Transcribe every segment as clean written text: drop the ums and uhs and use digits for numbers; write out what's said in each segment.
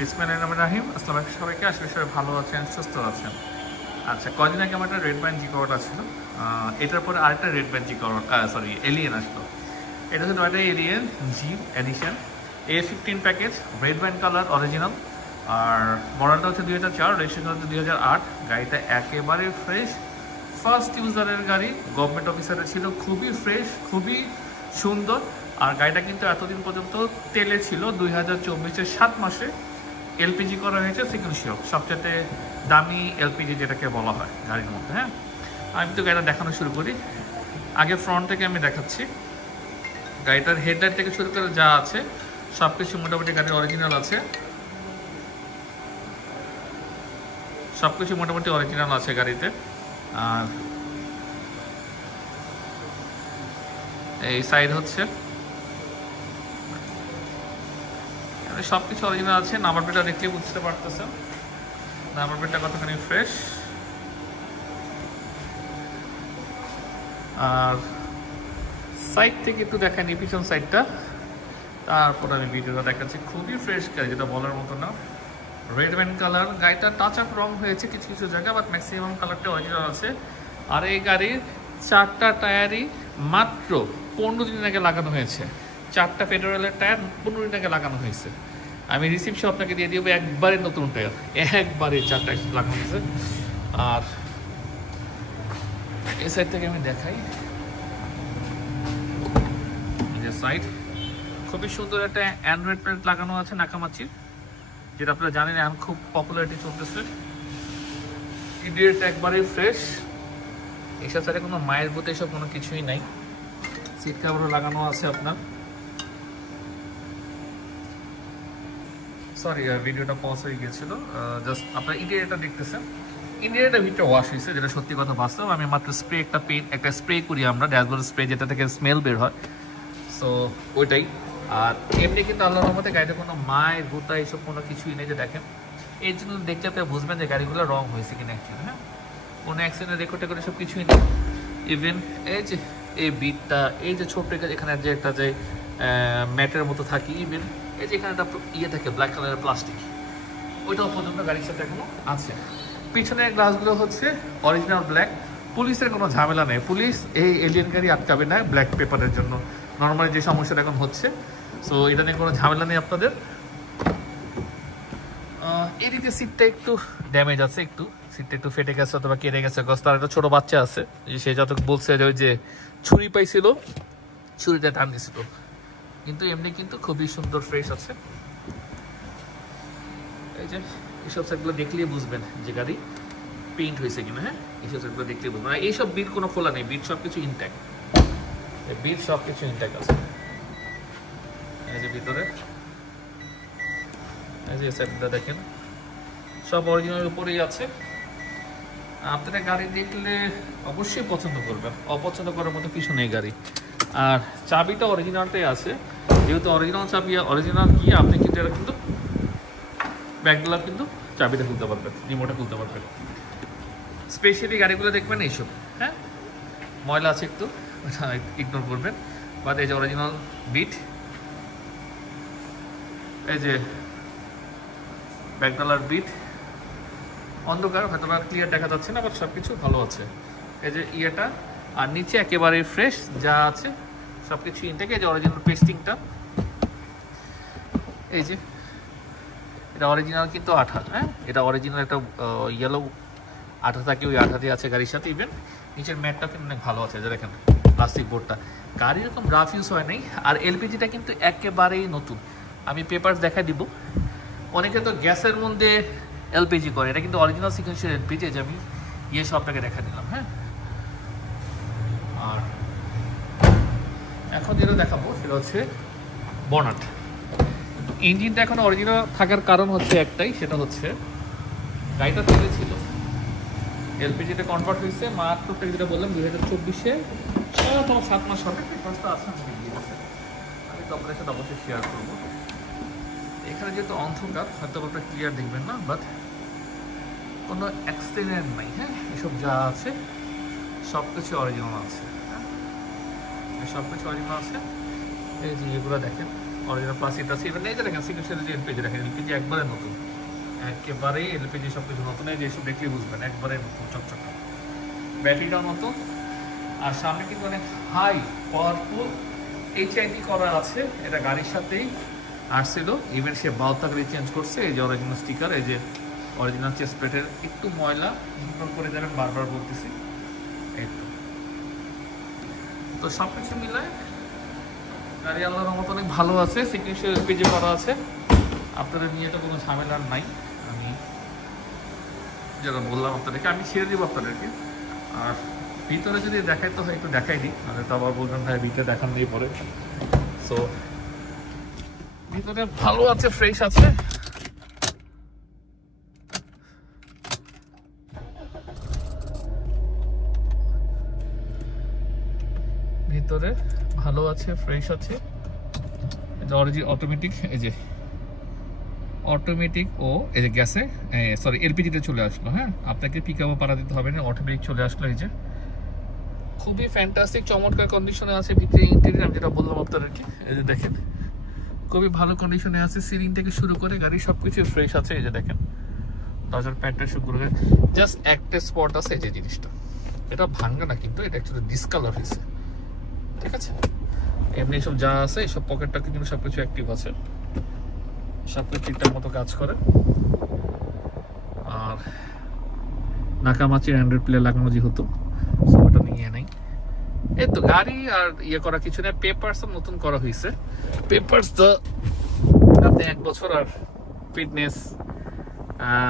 বিসমিল্লাহিররহমানিররহিম। আসসালামু আলাইকুম সবাইকে, আশা করি সবাই ভালো আছেন, সুস্থ আছেন। আচ্ছা, কদিন আগে আমার একটা রেড ব্যান্ড জি কভার আসছিল, এটার পরে আরেকটা red band G cover alien আসলো। এটা হচ্ছে নয়টা alien G edition A15 package, red band colour original, আর মডেলটা হচ্ছে 2004, রেজিস্ট্রেশন হচ্ছে 2008। গাড়িটা একেবারে ফ্রেশ, ফার্স্ট ইউজারের গাড়ি, গভর্নমেন্ট অফিসারের ছিল, খুবই ফ্রেশ, খুবই সুন্দর। আর গাড়িটা কিন্তু এতদিন পর্যন্ত তেলে ছিল, 2024-এর 7 মাসে এলপিজি করা হয়েছে সিকুয়েন্সিয়াল, সবচেয়ে দামি এলপিজি যেটাকে বলা হয় গাড়ির মধ্যে। হ্যাঁ, আমি তো গাড়িটা দেখানো শুরু করি। আগে ফ্রন্ট থেকে আমি দেখাচ্ছি। গাড়িটার হেডলাইট থেকে শুরু করে যা আছে সব কিছু মোটামুটি গাড়ির অরিজিনাল আছে, সব কিছু মোটামুটি অরিজিনাল আছে গাড়িতে। আর এই সাইড হচ্ছে সব কিছু অরিজিনাল আছে। নাম্বার প্লেটটা দেখলে বুঝতে পারতেছেন নাম্বার প্লেটটা কতখানি ফ্রেশ। আর সাইড থেকে একটু দেখানি পিছন সাইডটা, তারপর আমি ভিডিওটা দেখাচ্ছি। খুবই ফ্রেশ গাড়ি, যেটা বলার মতো না। রেড ব্যান্ড কালার, গাড়িটা টাচ আপ রং হয়েছে কিছু কিছু জায়গা, বাট ম্যাক্সিমাম কালারটা অরিজিনাল আছে। আর এই গাড়ির 4টা টায়ারই মাত্র 15 দিন আগে লাগানো হয়েছে। 4টা পেট্রোলের টায়ার 15 দিন আগে লাগানো হয়েছে। আমি রিসিপ্ট সহ আপনাকে দিয়ে দিব একবারে নতুন টায়ার, একবারে 4টা লাগানো হয়েছে। আর এই সাইড থেকে আমি দেখাই, যে সাইড খুবই সুন্দর একটা অ্যান্ড্রয়েড প্লেট লাগানো আছে নাকামাচির, যেটা আপনারা জানেন এখন খুব পপুলারিটি চলতেছে। ইন্ডিয়ারটা একবারেই ফ্রেশ, এসব সাইডে কোনো মায়ের বুতে এসব কোনো কিছুই নাই। সিট কাভারও লাগানো আছে আপনার। সরি, ভিডিওটা পজ হয়ে গিয়েছিল। জাস্ট আপনার ইন্ডিয়ারটা দেখতেছেন, ইন্ডিয়ারটা ভিতরে ওয়াশ হয়েছে, যেটা সত্যি কথা বাস্তব। আমি মাত্র একটা স্প্রে করি আমরা, ড্যাশবোর্ড স্প্রে, যেটা থেকে স্মেল বের হয়, সো ওইটাই। আর এমনি কিন্তু আল্লাহর রহমতে গাড়িতে কোনো মায়ের গুতা এইসব কোনো কিছুই নেই, যে দেখেন। এই জন্য দেখতে আপনি বুঝবেন যে গাড়িগুলো রং হয়েছে কিনা অ্যাকচুয়ালি। হ্যাঁ, কোনো অ্যাক্সিডেন্ট রেকর্ড টেকর্ড সব কিছুই নেই। ইভেন এই যে এই বিটটা, এই যে ছোট্ট এখানে যে একটা যে ম্যাটের মতো থাকে, ইভেন এই যে এখানে একটা ইয়ে থাকে ব্ল্যাক কালারের প্লাস্টিক, ওইটাও পর্যন্ত গাড়ির সাথে এখনো আছে। পিছনের গ্লাসগুলো হচ্ছে অরিজিনাল ব্ল্যাক। পুলিশের কোনো ঝামেলা নেই, পুলিশ এই এলিয়েন গাড়ি আটকাবে না ব্ল্যাক পেপারের জন্য, নর্মালি যে সমস্যাটা এখন হচ্ছে। সো এটা নিয়ে কোনো ঝামেলা নেই আপনাদের। এদিকে সিটটা একটু ড্যামেজ আছে, একটু সিটটা একটু ফেটে গেছে অথবা কেটে গেছে, গছ তার একটা ছোটো বাচ্চা আছে, সে যত বলছে যে ওই যে ছুরি পাইছিল, ছুরিটা টান দিছিল। কিন্তু এমনি কিন্তু খুবই সুন্দর ফ্রেশ আছে। এই যে এইসব সাইডগুলো দেখলেই বুঝবেন যে গাড়ি পেইন্ট হয়েছে কিনা। হ্যাঁ, এইসব সাইডগুলো দেখলেই বুঝবেন। আর এইসব বিট কোনো খোলা নেই, বিট সব কিছু ইনট্যাক্ট, বিট সব কিছু ইনট্যাক্ট আছে। এই যে ভিতরে এই যে সাইডটা দেখেন, সব অরিজিনাল উপরেই আছে। আপনারা গাড়ি দেখলে অবশ্যই পছন্দ করবেন, অপছন্দ করার মতো কিছু নেই গাড়ি। আর চাবিটা অরিজিনালটাই আছে, যেহেতু অরিজিনাল চাবি, অরিজিনাল কি আপনি কিন্তু এটা কিন্তু ব্যাকগুলা কিন্তু চাবিটা খুলতে পারবেন, রিমোটে খুলতে পারবেন। স্পেশালি গাড়িগুলো দেখবেন এইসব, হ্যাঁ ময়লা আছে একটু, ইগনোর করবেন। বাট এই যে অরিজিনাল বিট, এই যে ব্যাকডালার বিট, অন্ধকার হয়তো বা ক্লিয়ার দেখা যাচ্ছে না, বাট সব কিছু ভালো আছে। এই যে ইয়েটা, আর নিচে একেবারে ফ্রেশ যা আছে সব কিছু ইনটেক। এই যে অরিজিনাল পেস্টিংটা, এই যে এটা অরিজিনাল কিন্তু আঠা। হ্যাঁ, এটা অরিজিনাল একটা ইয়েলো আঠা থাকে, ওই আঠা দিয়ে আছে গাড়ির সাথে। ইভেন নিচের ম্যাটটা কিন্তু অনেক ভালো আছে, যে দেখেন প্লাস্টিক বোর্ডটা, গাড়ি এরকম রাফ ইউজ হয় নাই। আর এলপিজিটা কিন্তু একেবারেই নতুন, আমি পেপারস দেখা দিব। অনেকে তো গ্যাসের মধ্যে এলপিজি করে, এটা কিন্তু অরিজিনাল সিকোয়েন্সিয়াল এলপিজি, যে আমি ইয়ে সব আপনাকে দেখা দিলাম। হ্যাঁ, আর এখন যেটা দেখাবো সেটা হচ্ছে বনাট। ইঞ্জিনটা এখন অরিজিনাল থাকার কারণ হচ্ছে একটাই, সেটা হচ্ছে গাড়িটা তেলে ছিল, এলপিজিতে কনভার্ট হয়েছে মাত্র, যেটা বললাম 2024-এ 7 মাস হবে। পেপারসটা আছে, আমি তো আপনাদের সাথে অবশ্যই শেয়ার করবো। এখানে যেহেতু অন্ধকার হয়তো আপনারা ক্লিয়ার দেখবেন না, বাট কোনো অ্যাক্সিডেন্ট নাই। হ্যাঁ, এসব যা আছে সব কিছু অরিজিনাল আছে। হ্যাঁ, সব কিছু অরিজিনাল আছে। এই যে এগুলো দেখেন, অরিজিনাল প্লাস সিট আছে। ইভেন এই যে দেখেন সিকুয়েন্সিয়াল যে এলপিজি দেখেন, এলপিজি একবারে নতুন, একেবারেই এলপিজি সব কিছু নতুন, এই যে এসব দেখলেই বুঝবেন একবারে নতুন চকচক। ব্যাটারিটাও নতুন, আর সামনে কিন্তু অনেক হাই পাওয়ারফুল HID করা আছে, এটা গাড়ির সাথেই আসছিল। ইভেন সে বাউতাগড়ি চেঞ্জ করছে, এই যে অরিজিনাল স্টিকার, এই যে অরিজিনাল চেস্ট প্লেটের একটু ময়লা কন্ট্রোল করে যাবেন, বারবার বলতেছি। একটু তো সব কিছু মিলায় গাড়ি আল্লাহর রহমতে অনেক ভালো আছে। সিকুয়েন্সিয়াল এলপিজি করা আছে, আপনাদের নিয়ে তো কোনো ঝামেলার নাই। আমি যেটা বললাম আপনাদেরকে, আমি ছেড়ে দিব আপনাদেরকে। আর ভিতরে যদি দেখাইতে হয় একটু দেখাই দিই, মানে তো আবার বলবেন ভাই ভিতরে দেখান দিয়ে পরে। সো ভিতরে ভালো আছে, ফ্রেশ আছে। ভিতরে ভালো আছে, ফ্রেশ আছে। অটোমেটিক, এই যে অটোমেটিক, ও এই যে গ্যাসে সরি এলপিজিতে চলে আসলো। হ্যাঁ, আপনাকে পিক আপও পাড়া দিতে হবে না, অটোমেটিক চলে আসলো। এই যে খুবই ফ্যান্টাস্টিক চমৎকার কন্ডিশনে আছে ভিতরে ইন্টেরিয়র, আমি যেটা বললাম আপনাদেরকে। এই যে দেখেন খুবই ভালো কন্ডিশনে আছে, সিলিং থেকে শুরু করে গাড়ি সবকিছু ফ্রেশ আছে। এই যে দেখেন দরজার প্যাডটা শুরু করে, জাস্ট একটা স্পট আছে, এই যে জিনিসটা এটা ভাঙা না, কিন্তু এটা অ্যাকচুয়ালি ডিসকালার হয়েছে, ঠিক আছে। এমনি সব যা আছে সব পকেটটা কিন্তু সবকিছু অ্যাক্টিভ আছে, সবকিছু ঠিকঠাক মতো কাজ করে। আর নাকামাচির অ্যান্ড্রয়েড প্লে লাগানো যেহেতু, ওটা নিয়ে নেই। এই তো গাড়ি আর ইয়ে করা কিছু না, পেপারস নতুন করা হয়েছে। পেপারস তো আপনি 1 বছর আর ফিটনেস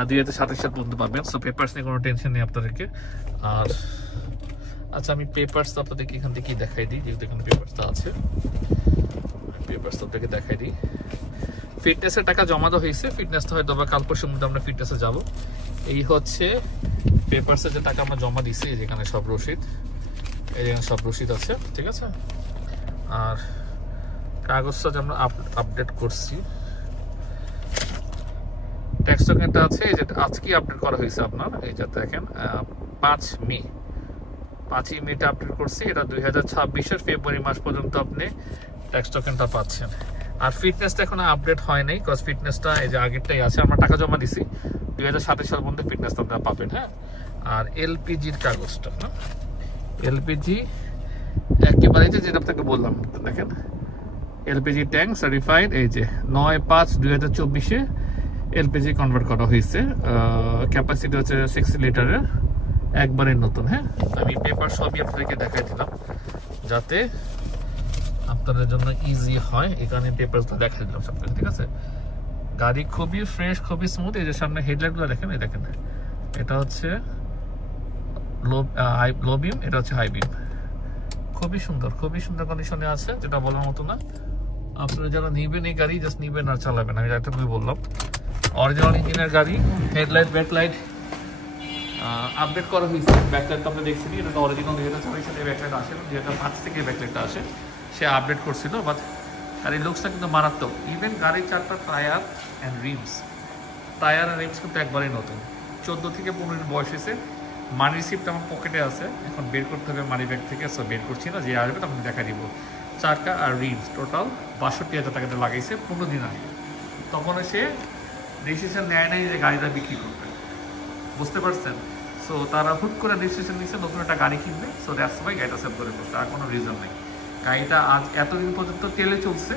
2027 সাল পর্যন্ত পাবেন। সো পেপারস নিয়ে কোনো টেনশন নেই আপনাদেরকে। আর আচ্ছা, আমি পেপারস আপনাদেরকে এখান থেকে দেখাই দিই, যেহেতু এখানে পেপারসটা আছে। পেপারস আপনাকে দেখাই দিই। ফিটনেসের টাকা জমা দেওয়া হয়েছে, ফিটনেসটা হয়তো বা কাল পরশুর মধ্যে আমরা ফিটনেসে যাব। এই হচ্ছে পেপারসের যে টাকা আমরা জমা দিচ্ছি, যেখানে সব রসিদ, এই যেখানে সব রসিদ আছে, ঠিক আছে। আর কাগজটা যে আমরা আপডেট করছি, ট্যাক্স টোকেনটা আছে, এই যে আজকে আপডেট করা হয়েছে আপনার, এই যে দেখেন 5ই মেটা আপডেট করছি। এটা 2026-এর ফেব্রুয়ারি মাস পর্যন্ত আপনি ট্যাক্স টোকেনটা পাচ্ছেন। আর ফিটনেসটা এখন আপডেট হয় নাই, কজ ফিটনেসটা এই যে আগেরটাই আছে, আমরা টাকা জমা দিছি। 2027 সাল পর্যন্ত ফিটনেসটা আপনারা পাবেন। হ্যাঁ, আর এলপিজির কাগজটা, হ্যাঁ এলপিজি একেবারে যেটা আপনাকে বললাম, দেখেন এলপিজি ট্যাঙ্ক সার্টিফাইড, এই যে 9/5/2024-এ এলপিজি কনভার্ট করা হয়েছে। ক্যাপাসিটি হচ্ছে 60 লিটারের, একবারে নতুন। হ্যাঁ, আমি পেপার সবই আপনাদেরকে দেখাই দিলাম যাতে আপনাদের জন্য ইজি হয়, এখানে পেপারসটা দেখাই দিলাম সব, ঠিক আছে। গাড়ি খুবই ফ্রেশ, খুবই স্মুথ। এই যে সামনে হেডলাইটগুলো দেখেন, এই দেখেন এটা হচ্ছে লো বিম, এটা হচ্ছে হাই বিম। খুবই সুন্দর কন্ডিশনে আছে, যেটা বলার মতো না। আপনারা যারা নিবেন এই গাড়ি, জাস্ট নিবেন আর চালাবেন। আমি একটা বললাম অরিজিনাল ইঞ্জিনের গাড়ি, হেডলাইট ব্যাকলাইট আপডেট করা হয়েছে। ব্যাকলাইট তো আপনি দেখছেন, এটা তো অরিজিনাল 2024 সালে ব্যাকলাইট আসে, 2005 থেকে ব্যাকলাইটটা আসে, সে আপডেট করছিল। বাট গাড়ির লুকসটা কিন্তু মারাত্মক। ইভেন গাড়ির 4টা টায়ার অ্যান্ড রিমস কিন্তু একবারেই নতুন। 14 থেকে 15 বয়স হয়েছে। মানি রিসিপ্ট আমার পকেটে আছে, এখন বের করতে হবে মানি ব্যাগ থেকে। সো বের করছি না, যে আসবে তখন দেখা দিব। চাকা আর রিমস টোটাল 62,000 টাকাতে লাগাইছে 15 দিন আগে। তখন সে ডিসিশন নেয় নাই যে গাড়িটা বিক্রি করবে, বুঝতে পারছেন। সো তারা হুট করে ডিসিশন নিচ্ছে নতুন একটা গাড়ি কিনবে। সো দ্যাটস ওয়াই গাড়িটা সেভ করে করছে, আর কোনো রিজন নেই। গাড়িটা আজ এতদিন পর্যন্ত তেলে চলছে,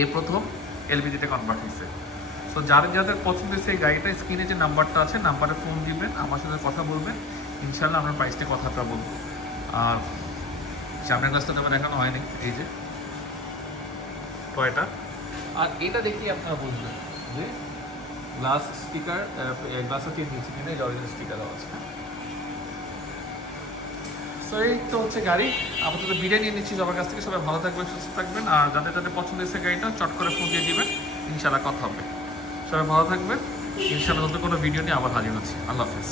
এই প্রথম এলপিজিতে কনভার্ট হয়েছে। সো যাদের পছন্দ হয়েছে এই গাড়িটা, স্ক্রিনে যে নাম্বারটা আছে, নাম্বারে ফোন দিবেন, আমার সাথে কথা বলবেন, ইনশাল্লাহ আমরা প্রাইসটা কথাটা বলবো। আর সামনের গ্লাসটা তো দেখানো হয়নি, এই যে টয়টা। আর এটা দেখি আপনারা বুঝবেন যে গ্লাস স্টিকার, গ্লাসও চেঞ্জ হয়েছে কিনা, এই অরিজিনাল স্টিকার দেওয়া আছে। সো এই তো হচ্ছে গাড়ি। আপাতত বিদায় নিয়ে নিচ্ছি সবার কাছ থেকে। সবাই ভালো থাকবেন, সুস্থ থাকবেন। আর যাদের পছন্দ হয়েছে গাড়িটা, চট করে ফোন দিয়ে দিবেন, ইনশাল্লাহ কথা হবে। সবাই ভালো থাকবেন, ইনশাল্লাহ নতুন কোনো ভিডিও নিয়ে আবার হাজির হচ্ছি। আল্লাহ হাফেজ।